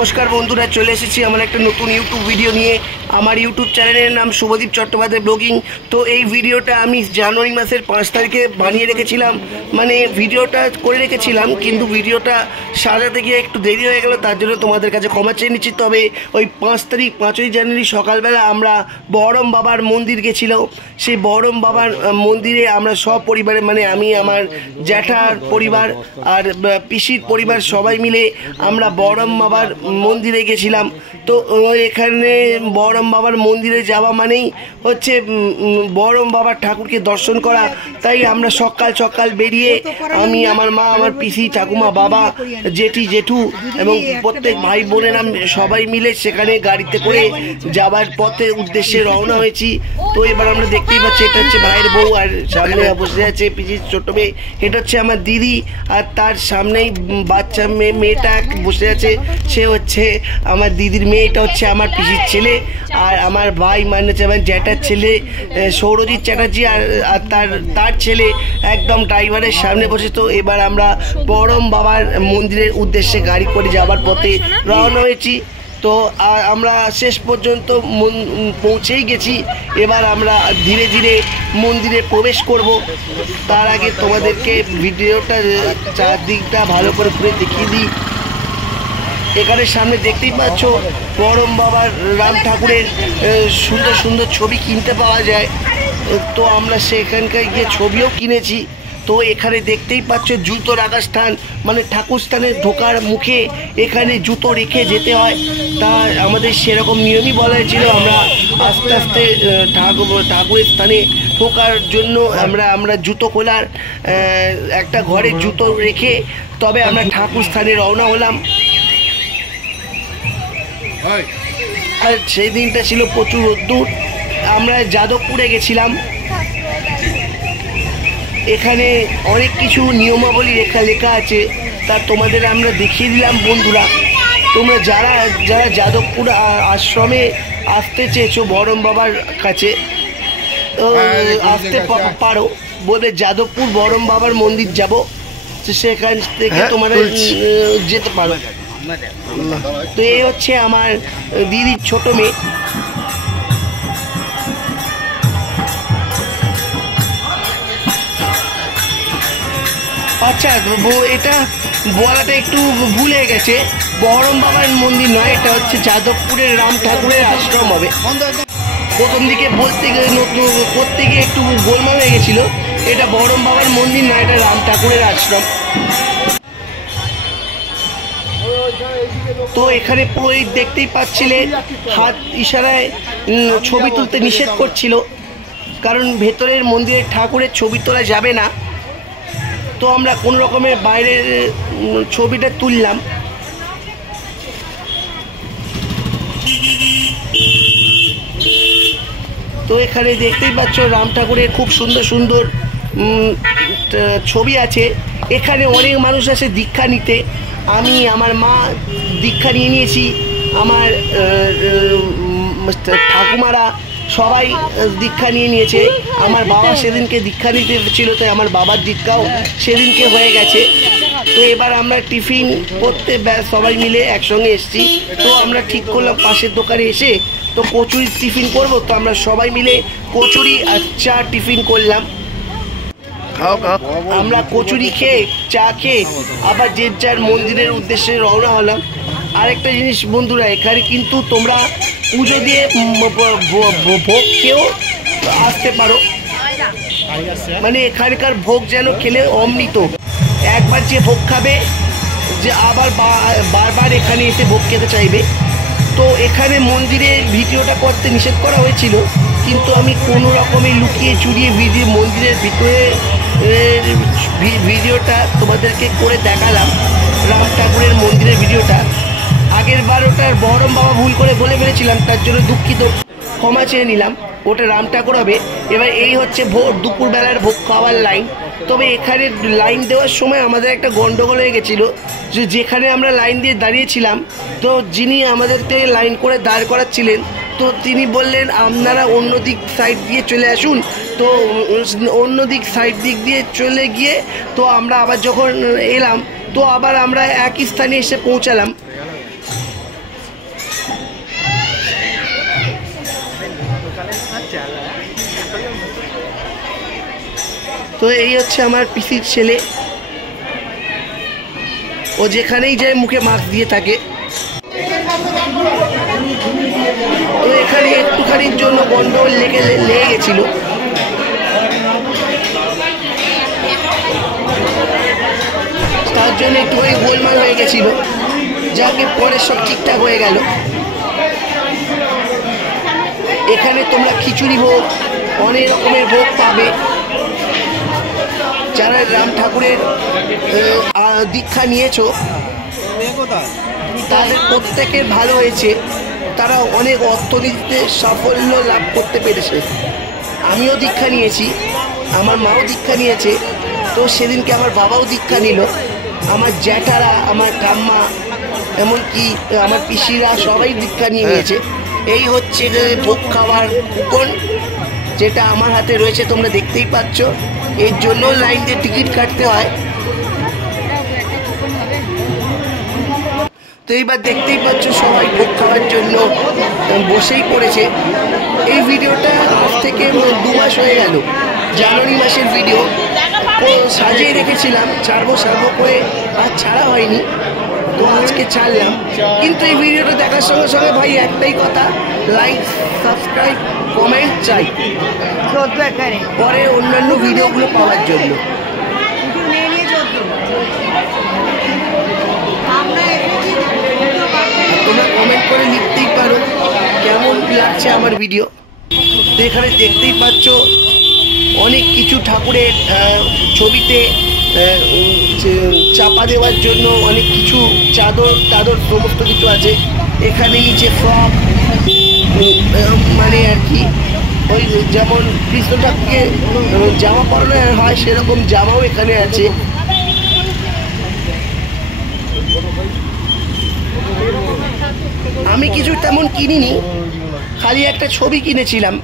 নমস্কার বন্ধুরা, চলে এসেছি আমার একটা নতুন ইউটিউব ভিডিও নিয়ে। আমার ইউটিউব চ্যানেলের নাম শুভদীপ চট্টোপাধ্যায় ব্লগিং। তো এই ভিডিওটা আমি জানুয়ারি মাসের 5 তারিখে বানিয়ে রেখেছিলাম, মানে ভিডিওটা করে রেখেছিলাম, কিন্তু ভিডিওটা সাজাতে গিয়ে একটু দেরি হয়ে গেল, তার জন্য তোমাদের কাছে ক্ষমা চেয়ে নিচ্ছি। তবে ওই 5ই জানুয়ারি সকালবেলা আমরা বহরম বাবার মন্দির গেছিলাম। সেই বহরম বাবার মন্দিরে আমরা সব পরিবারে, মানে আমি, আমার জ্যাঠার পরিবার আর পিসির পরিবার সবাই মিলে আমরা বহরম বাবার মন্দিরে গেছিলাম। তো এখানে বহরম বাবার মন্দিরে যাওয়া মানেই হচ্ছে বহরম বাবার ঠাকুরকে দর্শন করা। তাই আমরা সকাল সকাল বেরিয়ে আমি, আমার মা, আমার পিসি, ঠাকুমা, বাবা, জেঠি, জেঠু এবং প্রত্যেক ভাই বোনেরা সবাই মিলে সেখানে গাড়িতে করে যাবার পথে উদ্দেশ্যে রওনা হয়েছি। তো এবার আমরা দেখতেই পাচ্ছি, এটা হচ্ছে ভাইয়ের বউ, আর সামনে বসে আছে পিসির ছোট মেয়ে, এটা হচ্ছে আমার দিদি, আর তার সামনেই বাচ্চা মেয়েটা বসে আছে, সে হচ্ছে আমার দিদির মেয়ে, এটা হচ্ছে আমার পিসির ছেলে, আর আমার ভাই মানে হচ্ছে আমার জ্যাঠার ছেলে সৌরজিৎ চ্যাটার্জি, আর তার ছেলে একদম ড্রাইভারের সামনে বসে। তো এবার আমরা বহরম বাবার মন্দিরের উদ্দেশ্যে গাড়ি করে যাবার পথে রওনা হয়েছি। তো আমরা শেষ পর্যন্ত পৌঁছেই গেছি। এবার আমরা ধীরে ধীরে মন্দিরে প্রবেশ করব। তার আগে তোমাদেরকে ভিডিওটা চারদিকটা ভালো করে ঘুরে দেখিয়ে দিই। এখানে সামনে দেখতেই পাচ্ছ বহরম বাবার রাম ঠাকুরের সুন্দর সুন্দর ছবি কিনতে পাওয়া যায়। তো আমরা সেখানকার গিয়ে ছবিও কিনেছি। তো এখানে দেখতেই পাচ্ছ জুতো রাখার স্থান, মানে ঠাকুর স্থানে ঢোকার মুখে এখানে জুতো রেখে যেতে হয়। তা আমাদের সেরকম নিয়মই বলা হয়েছিল, আমরা আস্তে আস্তে ঠাকুরের স্থানে ঢোকার জন্য আমরা জুতো খোলার একটা ঘরে জুতো রেখে তবে আমরা ঠাকুর স্থানে রওনা হলাম। আর সেই দিনটা ছিল প্রচুর রোদ্দুর। আমরা যাদবপুরে গেছিলাম। এখানে অনেক কিছু নিয়মাবলী লেখা আছে, তা তোমাদের আমরা দেখিয়ে দিলাম। বন্ধুরা, তোমরা যারা যাদবপুর আশ্রমে আসতে চেয়েছো বহরম বাবার কাছে, আসতে পারো, বলে যাদবপুর বহরম বাবার মন্দির যাব, সেখান থেকে তোমরা যেতে পারো। তো এই হচ্ছে আমার দিদির ছোট মেয়ে। আচ্ছা, এটা বলাটা একটু ভুল হয়ে গেছে, বহরম বাবার মন্দির নয়, এটা হচ্ছে যাদবপুরের রাম ঠাকুরের আশ্রম হবে। প্রথম দিকে বলতে করতে গিয়ে একটু গোলমাল হয়ে গেছিল। এটা বহরম বাবার মন্দির নয়, এটা রাম ঠাকুরের আশ্রম। তো এখানে পুরোহিত দেখতেই পাচ্ছিলে হাত ইশারায় ছবি তুলতে নিষেধ করছিল, কারণ ভেতরের মন্দিরের ঠাকুরের ছবি তোলা যাবে না। তো আমরা কোন রকমের বাইরের ছবিটা তুললাম। তো এখানে দেখতেই পাচ্ছ রাম ঠাকুরের খুব সুন্দর সুন্দর ছবি আছে। এখানে অনেক মানুষ আসে দীক্ষা নিতে। আমি, আমার মা দীক্ষা নিয়ে নিয়েছি, আমার ঠাকুমারা সবাই দীক্ষা নিয়ে নিয়েছে। আমার বাবা সেদিনকে দীক্ষা নিতে ছিল, তাই আমার বাবার দীক্ষাও সেদিনকে হয়ে গেছে। তো এবার আমরা টিফিন করতে সবাই মিলে একসঙ্গে এসেছি। তো আমরা ঠিক করলাম পাশের দোকানে এসে তো কচুরি টিফিন করব। তো আমরা সবাই মিলে কচুরি আর চা টিফিন করলাম। আমরা কচুরি খেয়ে চা খেয়ে আবার যে যার মন্দিরের উদ্দেশ্যে রওনা হলাম। আরেকটা জিনিস বন্ধুরা, এখানে কিন্তু তোমরা পুজো দিয়ে ভোগ খেয়েও আসতে পারো, মানে এখানকার ভোগ যেন খেলে অমৃত। একবার যে ভোগ খাবে যে আবার বারবার এখানে এসে ভোগ খেতে চাইবে। তো এখানে মন্দিরে ভিডিওটা করতে নিষেধ করা হয়েছিল, কিন্তু আমি কোনো রকমে লুকিয়ে চুরিয়ে মন্দিরের ভিতরে ভিডিওটা তোমাদেরকে করে দেখালাম, রাম ঠাকুরের মন্দিরের ভিডিওটা। আগের বার ওটার বহরম বাবা ভুল করে বলে ফেলেছিলাম, তার জন্য দুঃখিত, ক্ষমা চেয়ে নিলাম। ওটা রাম ঠাকুর হবে। এবার এই হচ্ছে দুপুরবেলার ভোগ খাওয়ার লাইন। তবে এখানে লাইন দেওয়ার সময় আমাদের একটা গন্ডগোল হয়ে গেছিলো, যেখানে আমরা লাইন দিয়ে দাঁড়িয়েছিলাম, তো যিনি আমাদেরকে লাইন করে দাঁড় করাচ্ছিলেন, তো তিনি বললেন আপনারা অন্য দিক সাইড দিয়ে চলে আসুন। তো অন্য দিক সাইড দিক দিয়ে চলে গিয়ে তো আমরা আবার যখন এলাম, তো আবার আমরা একই স্থানে এসে পৌঁছালাম। তো এই হচ্ছে আমার পিসির ছেলে, ও যেখানেই যায় মুখে মাস্ক দিয়ে থাকে। তো এখানে একটুখানির জন্য গন্ডগোল লেগে গেছিল। তার জন্য একটুখানি গোলমাল হয়ে গেছিল, যাকে পরে সব ঠিকঠাক হয়ে গেল। এখানে তোমরা খিচুড়ি ভোগ, অনেক রকমের ভোগ পাবে। যারা রাম ঠাকুরের দীক্ষা নিয়েছো তাদের প্রত্যেকের ভালো হয়েছে, তারা অনেক অর্থনীতিতে সাফল্য লাভ করতে পেরেছে। আমিও দীক্ষা নিয়েছি, আমার মাও দীক্ষা নিয়েছে, তো সেদিনকে আমার বাবাও দীক্ষা নিল, আমার জ্যাঠারা, আমার ঠাম্মা, এমনকি আমার পিসিরা সবাই দীক্ষা নিয়ে নিয়েছে। এই হচ্ছে যে ভোগ খাওয়ার কুপন, যেটা আমার হাতে রয়েছে, তোমরা দেখতেই পাচ্ছ। এর জন্য লাইন দিয়ে টিকিট কাটতে হয়। তো এইবার দেখতেই পাচ্ছ সবাই ভোগ খাওয়ার জন্য বসেই পড়েছে। এই ভিডিওটা আজ থেকে 2 মাস হয়ে গেল, জানুয়ারি মাসের ভিডিও। সাজিয়ে রেখেছিলাম, ছাড়বো করে আর ছাড়া হয়নি, তো আজকে ছাড়লাম। কিন্তু এই ভিডিওটা দেখার সঙ্গে সঙ্গে ভাই একটাই কথা, লাইক, সাবস্ক্রাইব, কমেন্ট চাই পরে অন্যান্য ভিডিওগুলো পাওয়ার জন্য। তোমরা কমেন্ট করে লিখতেই পারো কেমন লাগছে আমার ভিডিও। তো এখানে দেখতেই পাচ্ছ অনেক কিছু ঠাকুরের ছবিতে চাপা দেওয়ার জন্য অনেক কিছু চাদর সমস্ত কিছু আছে। এখানে নিচে ফ্রক, মানে আর কি ওই যেমন কৃষ্ণ ঠাকুরকে জামা পরানো হয় সেরকম জামাও এখানে আছে। আমি কিছু তেমন কিনিনি, খালি একটা ছবি কিনেছিলাম।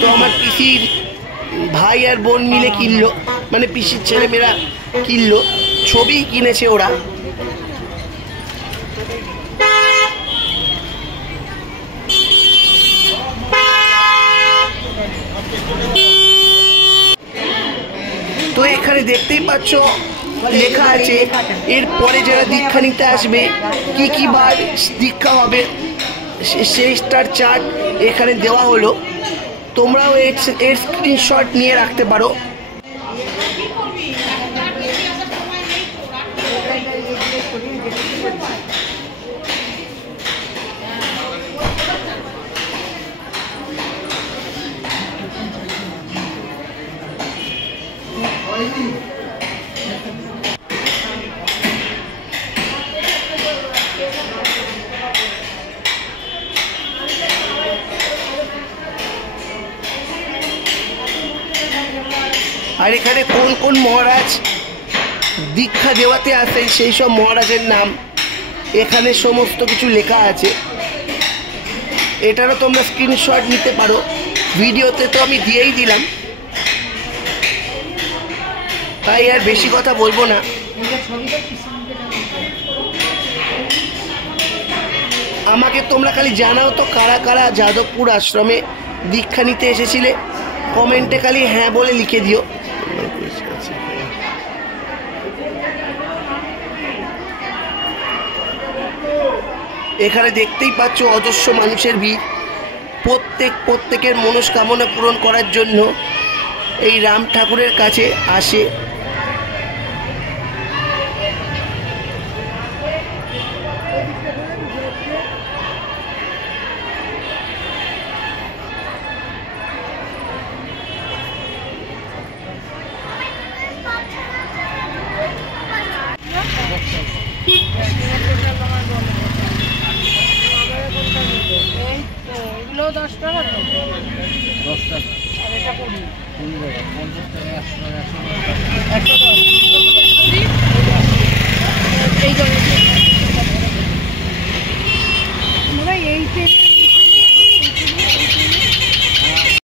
তো আমার পিসির ভাই আর বোন মিলে কিনলো, মানে পিসির ছেলেমেয়েরা কিনলো, ছবি কিনেছে ওরা। তো এখানে দেখতেই পাচ্ছ লেখা আছে এরপরে যারা দীক্ষা নিতে আসবে কি কি বার দীক্ষা হবে, সেই চার্ট এখানে দেওয়া হলো। তোমরাও এর স্ক্রিনশট নিয়ে রাখতে পারো। আর এখানে কোন কোন মহারাজ দীক্ষা দেওয়াতে আসেন সেই সব মহারাজের নাম এখানে সমস্ত কিছু লেখা আছে। এটারও তোমরা স্ক্রিনশট নিতে পারো, ভিডিওতে তো আমি দিয়েই দিলাম, তাই আর বেশি কথা বলবো না। আমাকে তোমরা খালি জানাও তো কারা কারা যাদবপুর আশ্রমে দীক্ষা নিতে এসেছিলে, কমেন্টে খালি হ্যাঁ বলে লিখে দিও। এখানে দেখতেই পাচ্ছ অজস্র মানুষের ভিড়, প্রত্যেকের মনস্কামনা পূরণ করার জন্য এই রাম ঠাকুরের কাছে আসে।